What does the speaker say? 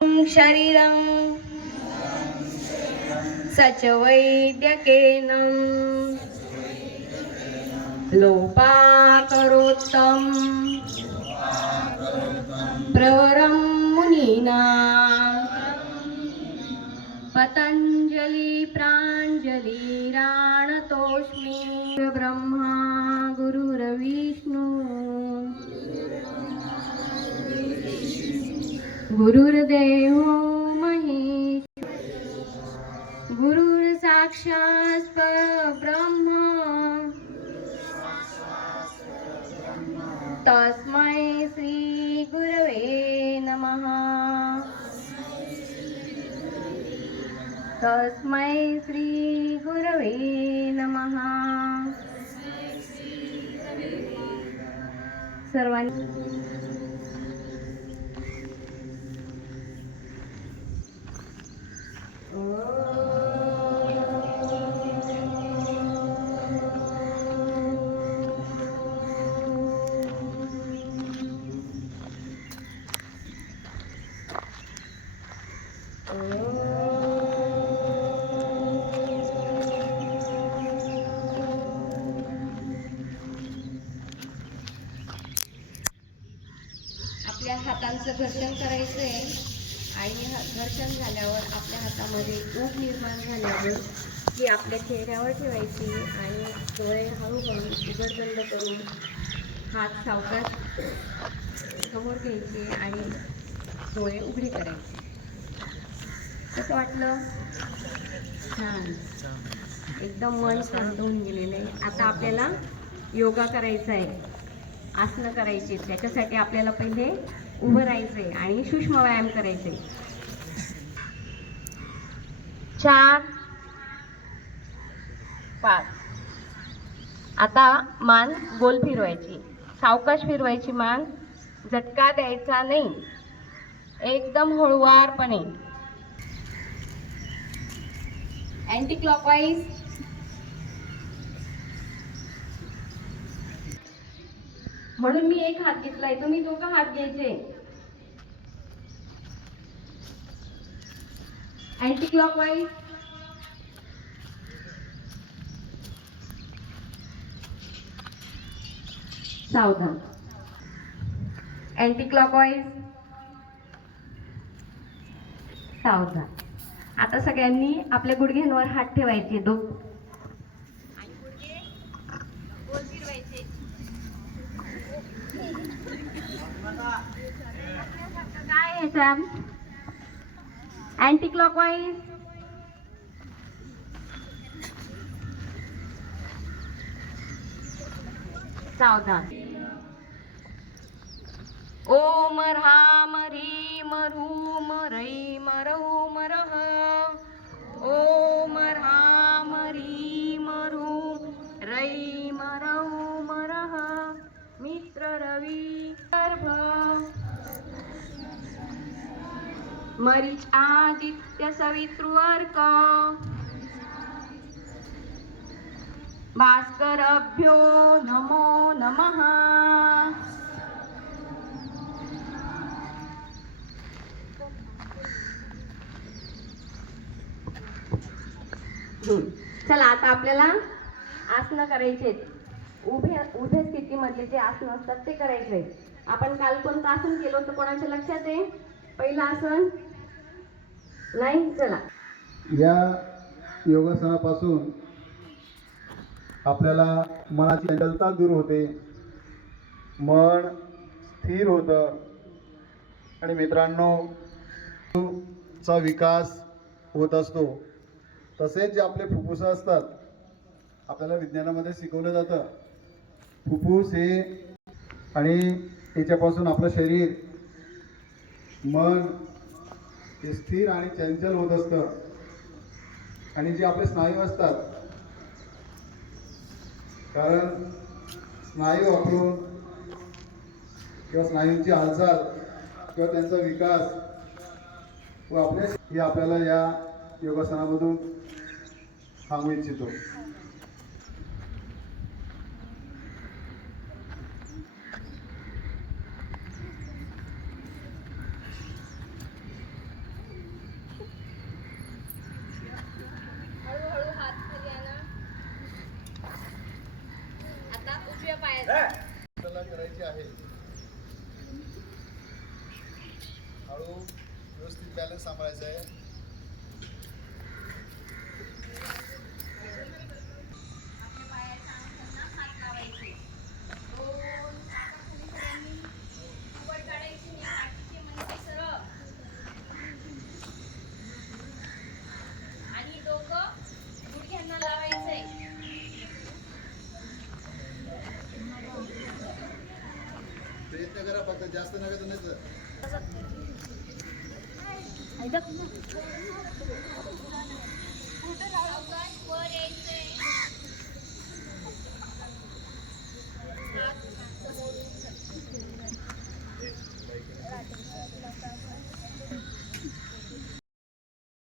शरीरं सचवैद्यकेन लोपाकरोत्तं प्रवरं मुनीना पतंजलि प्राञ्जलिराणतोऽस्मि ब्रह्मा गुरुर्विष्णु गुरुर्देवो महेश गुरुर्साक्षात् परब्रह्म तस्मै श्री गुरवे नमः तस्मै श्री गुरवे नमः सर्वांनी आपल्या हातांचं घर्षण करायचंय आणि घर्षण झाल्यावर आपल्या हातामध्ये ऊब निर्माण झाल्यावर ती आपल्या चेहऱ्यावर ठेवायची आणि डोळे हळूहळू उघड बंद करून हात सावकाश समोर घ्यायचे आणि डोळे उघडे करायचे. कसं वाटलं? छान, एकदम मन शांत होऊन गेलेलं आहे. आता आपल्याला योगा करायचा आहे, आसनं करायची. त्याच्यासाठी आपल्याला पहिले उभं राहायचंय आणि सूक्ष्म व्यायाम करायचे. 4 5. आता मान गोल फिरवायची, सावकाश फिरवायची मान, झटका द्यायचा नाही, एकदम हळुवारपणे. Anti clockwise. म्हणून मी एक हात घेतलाय, तुम्ही दोघं हात घ्यायचे. Anti clockwise. सावधान. Anti clockwise. सावधान. आता सगळ्यांनी आपल्या गुडघ्यांवर हात ठेवायचे, आणि गुडघे गोल फिरवायचे. काय ह्याच्यात? Anti clockwise. सावधान. ओम ह्राम ह्रीम ह्रूम रैम रौम रः. ओम ह्राम ह्रीम ह्रूम रैम रौम रः. मित्र रवि गर्भ मरीच आदित्य सवितृवर्क भास्करभ्यो नमो नमः. चला आता आपल्याला आसनं करायचे. उभ्या स्थितीमधले जे आसन असतात ते करायचे. आपण काल कोणतं आसन केलं होतं कोणाच्या लक्षात आहे? पहिलं आसन नाही. चला, या योगासनापासून आपल्याला मनाची चंचलता दूर होते, मन स्थिर होतं आणि मित्रांनो चा विकास होत असतो. तसेच जे आपले फुफ्फुस असतात, आपल्याला विज्ञानामध्ये शिकवलं जातं फुफ्फुस हे, आणि त्याच्यापासून आपलं शरीर मन हे स्थिर आणि चंचल होत असतं. आणि जे आपले स्नायू असतात, कारण स्नायू वापरून किंवा स्नायूंची हालचाल किंवा त्यांचा विकास व आपल्या हे आपल्याला या योगासनामधून सांगू इच्छितो. आहे. हळू व्यवस्थित बॅलन्स सांभाळायचा आहे. आपल्या पायाच्या अंगठ्यांना हात लावायचे. 2 हाताखाली सगळ्यांनी उबड काढायची नाही. पाठीचे मणके सरळ आणि डोकं गुडघ्यांना लावायचंय. प्रयत्न करा, फक्त जास्त नव्हे तर नाही तर. सावकाश वर यायचंय. हात समोर